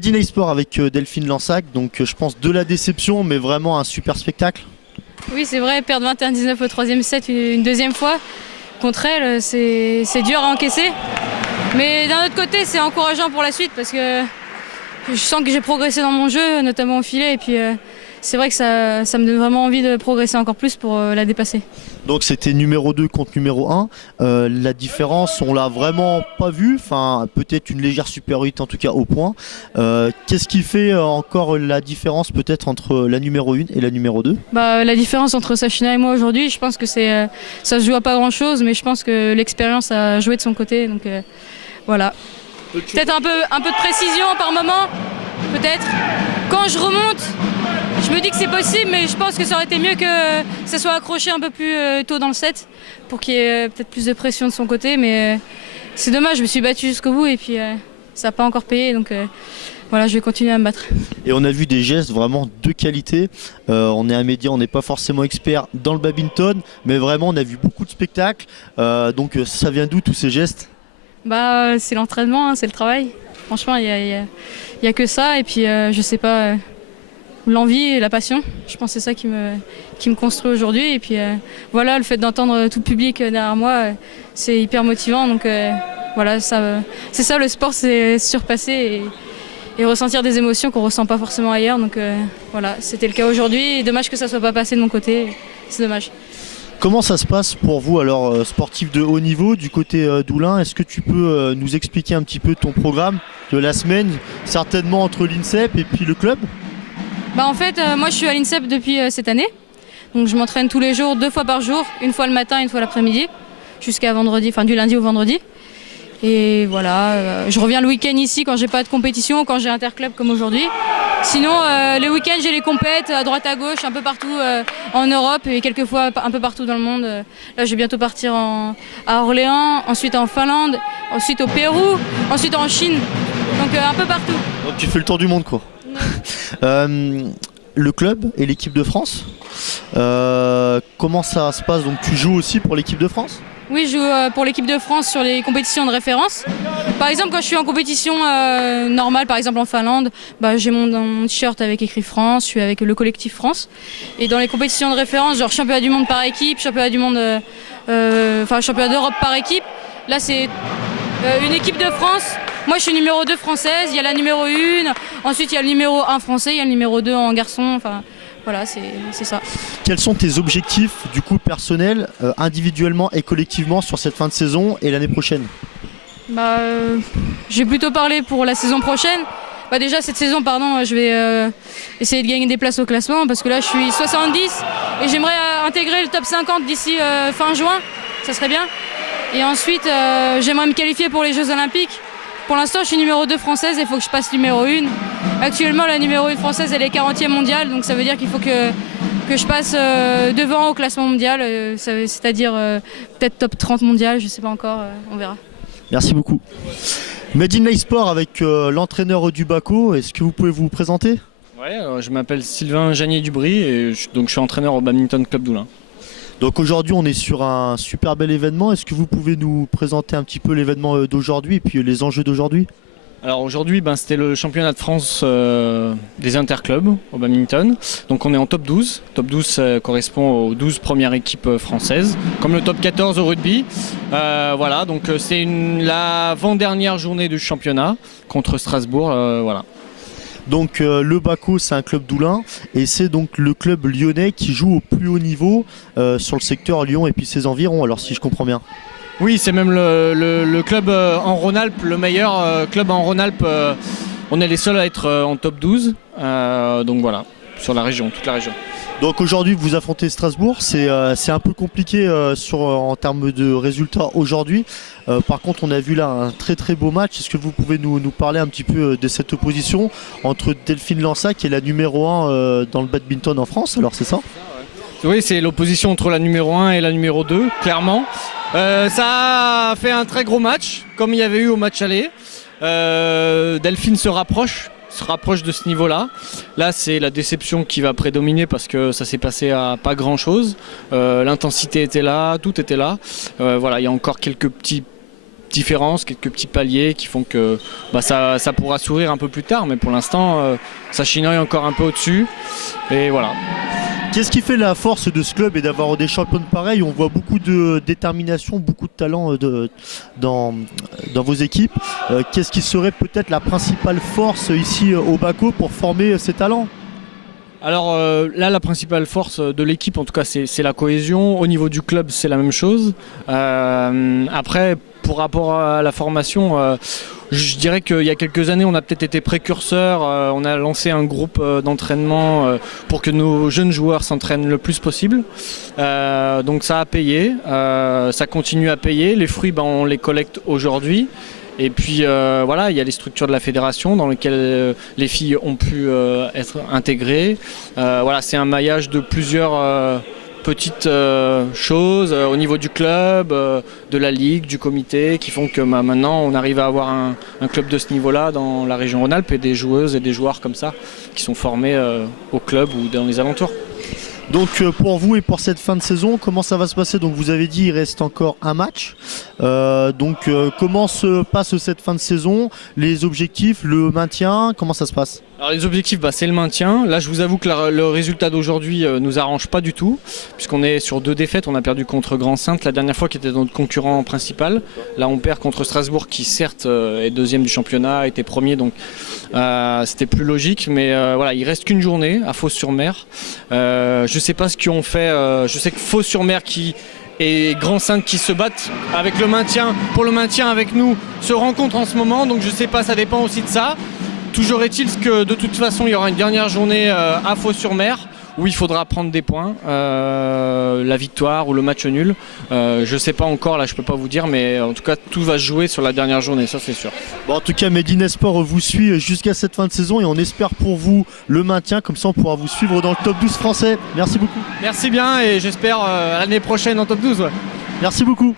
Made in eSport avec Delphine Lansac, donc je pense de la déception mais vraiment un super spectacle. Oui, c'est vrai, perdre 21-19 au troisième set une deuxième fois contre elle, c'est dur à encaisser. Mais d'un autre côté, c'est encourageant pour la suite parce que je sens que j'ai progressé dans mon jeu, notamment au filet. Et puis c'est vrai que ça me donne vraiment envie de progresser encore plus pour la dépasser. Donc c'était numéro 2 contre numéro 1. La différence, on l'a vraiment pas vue. Enfin, peut-être une légère supériorité en tout cas au point. Qu'est-ce qui fait encore la différence peut-être entre la numéro 1 et la numéro 2? La différence entre Sachina et moi aujourd'hui, je pense que ça se joue à pas grand-chose, mais je pense que l'expérience a joué de son côté. Donc voilà. Peut-être un peu de précision par moment, peut-être. Quand je remonte, je me dis que c'est possible, mais je pense que ça aurait été mieux que ça soit accroché un peu plus tôt dans le set pour qu'il y ait peut-être plus de pression de son côté. Mais c'est dommage, je me suis battue jusqu'au bout et puis ça n'a pas encore payé. Donc voilà, je vais continuer à me battre. Et on a vu des gestes vraiment de qualité. On est un média, on n'est pas forcément expert dans le badminton, mais vraiment on a vu beaucoup de spectacles. Donc ça vient d'où tous ces gestes? C'est l'entraînement, hein, c'est le travail. Franchement, il y a que ça. Et puis, je sais pas, l'envie et la passion. Je pense que c'est ça qui me construit aujourd'hui. Et puis, voilà, le fait d'entendre tout le public derrière moi, c'est hyper motivant. Donc, voilà, c'est ça le sport, c'est surpasser et ressentir des émotions qu'on ressent pas forcément ailleurs. Donc, voilà, c'était le cas aujourd'hui. Dommage que ça soit pas passé de mon côté. C'est dommage. Comment ça se passe pour vous alors, sportif de haut niveau du côté d'Oulin? Est-ce que tu peux nous expliquer un petit peu ton programme de la semaine, certainement entre l'INSEP et puis le club? En fait, moi je suis à l'INSEP depuis cette année. Donc je m'entraîne tous les jours, 2 fois par jour, une fois le matin, une fois l'après-midi, jusqu'à vendredi, enfin du lundi au vendredi. Et voilà, je reviens le week-end ici quand j'ai pas de compétition, quand j'ai interclub comme aujourd'hui. Sinon, les week-ends, j'ai les compètes à droite à gauche, un peu partout en Europe et quelquefois un peu partout dans le monde. Là, je vais bientôt partir à Orléans, ensuite en Finlande, ensuite au Pérou, ensuite en Chine. Donc un peu partout. Donc tu fais le tour du monde quoi. Le club et l'équipe de France, comment ça se passe? Donc tu joues aussi pour l'équipe de France? Oui, je joue pour l'équipe de France sur les compétitions de référence. Par exemple, quand je suis en compétition normale, par exemple en Finlande, j'ai mon t-shirt avec écrit France, je suis avec le collectif France. Et dans les compétitions de référence, genre championnat du monde par équipe, championnat du monde, championnat d'Europe par équipe, là c'est une équipe de France. Moi je suis numéro 2 française, il y a la numéro 1, ensuite il y a le numéro 1 français, il y a le numéro 2 en garçon, enfin voilà, c'est ça. Quels sont tes objectifs du coup personnels, individuellement et collectivement sur cette fin de saison et l'année prochaine? Je vais plutôt parler pour la saison prochaine. Déjà cette saison, je vais essayer de gagner des places au classement parce que là je suis 70 et j'aimerais intégrer le top 50 d'ici fin juin, ça serait bien. Et ensuite j'aimerais me qualifier pour les Jeux Olympiques. Pour l'instant je suis numéro 2 française et il faut que je passe numéro 1. Actuellement la numéro 1 française elle est 40e mondiale, donc ça veut dire qu'il faut que je passe devant au classement mondial, c'est-à-dire peut-être top 30 mondial, je ne sais pas encore, on verra. Merci beaucoup. Made in eSport avec l'entraîneur du Baco, est-ce que vous pouvez vous présenter? Ouais, je m'appelle Sylvain Janier-Dubry et je suis entraîneur au Badminton Club d'Oulin. Donc aujourd'hui on est sur un super bel événement, est-ce que vous pouvez nous présenter un petit peu l'événement d'aujourd'hui et puis les enjeux d'aujourd'hui? Alors aujourd'hui c'était le championnat de France des interclubs au badminton. Donc on est en top 12. Top 12 correspond aux 12 premières équipes françaises, comme le top 14 au rugby. Voilà, donc c'est l'avant-dernière journée du championnat contre Strasbourg. Voilà. Donc le Baco c'est un club d'Oulin et c'est donc le club lyonnais qui joue au plus haut niveau sur le secteur Lyon et puis ses environs, alors si je comprends bien. Oui, c'est même le club en Rhône-Alpes, le meilleur club en Rhône-Alpes. On est les seuls à être en top 12, donc voilà, sur la région, toute la région. Donc aujourd'hui vous affrontez Strasbourg, c'est un peu compliqué en termes de résultats aujourd'hui. Par contre on a vu là un très très beau match. Est-ce que vous pouvez nous parler un petit peu de cette opposition entre Delphine Lansac qui est la numéro 1 dans le badminton en France, alors c'est ça? Oui, c'est l'opposition entre la numéro 1 et la numéro 2, clairement. Ça a fait un très gros match, comme il y avait eu au match aller. Delphine se rapproche de ce niveau-là. Là, c'est la déception qui va prédominer parce que ça s'est passé à pas grand-chose. L'intensité était là, tout était là. Voilà, il y a encore quelques petits différences, quelques petits paliers qui font que ça pourra sourire un peu plus tard, mais pour l'instant ça chinoille encore un peu au-dessus et voilà. Qu'est-ce qui fait la force de ce club et d'avoir des champions pareils? On voit beaucoup de détermination, beaucoup de talent dans vos équipes. Qu'est-ce qui serait peut-être la principale force ici au Baco pour former ces talents? Alors là, la principale force de l'équipe, en tout cas, c'est la cohésion. Au niveau du club, c'est la même chose. Après, pour rapport à la formation, je dirais qu'il y a quelques années, on a peut-être été précurseurs. On a lancé un groupe d'entraînement pour que nos jeunes joueurs s'entraînent le plus possible. Donc ça a payé, ça continue à payer. Les fruits, on les collecte aujourd'hui. Et puis voilà, il y a les structures de la fédération dans lesquelles les filles ont pu être intégrées. Voilà, c'est un maillage de plusieurs petites choses au niveau du club, de la ligue, du comité, qui font que maintenant on arrive à avoir un club de ce niveau-là dans la région Rhône-Alpes et des joueuses et des joueurs comme ça qui sont formés au club ou dans les alentours. Donc pour vous et pour cette fin de saison, comment ça va se passer? Donc vous avez dit il reste encore un match. Comment se passe cette fin de saison? Les objectifs, le maintien, comment ça se passe? Alors les objectifs, c'est le maintien. Là, je vous avoue que le résultat d'aujourd'hui nous arrange pas du tout, puisqu'on est sur 2 défaites. On a perdu contre Grand-Sainte la dernière fois, qui était notre concurrent principal. Là, on perd contre Strasbourg, qui certes est 2e du championnat, était 1er, donc c'était plus logique. Mais voilà, il reste qu'une journée à Fos-sur-Mer. Je sais pas ce qu'ils ont fait. Je sais que Fos-sur-Mer et Grand-Sainte qui se battent avec le maintien, pour le maintien avec nous, se rencontrent en ce moment. Donc je sais pas, ça dépend aussi de ça. Toujours est-il que de toute façon il y aura une dernière journée à Fos-sur-Mer où il faudra prendre des points, la victoire ou le match nul. Je ne sais pas encore, là je ne peux pas vous dire, mais en tout cas tout va se jouer sur la dernière journée, ça c'est sûr. Bon, en tout cas, Medina Sport vous suit jusqu'à cette fin de saison et on espère pour vous le maintien, comme ça on pourra vous suivre dans le top 12 français. Merci beaucoup. Merci bien et j'espère l'année prochaine en top 12. Ouais. Merci beaucoup.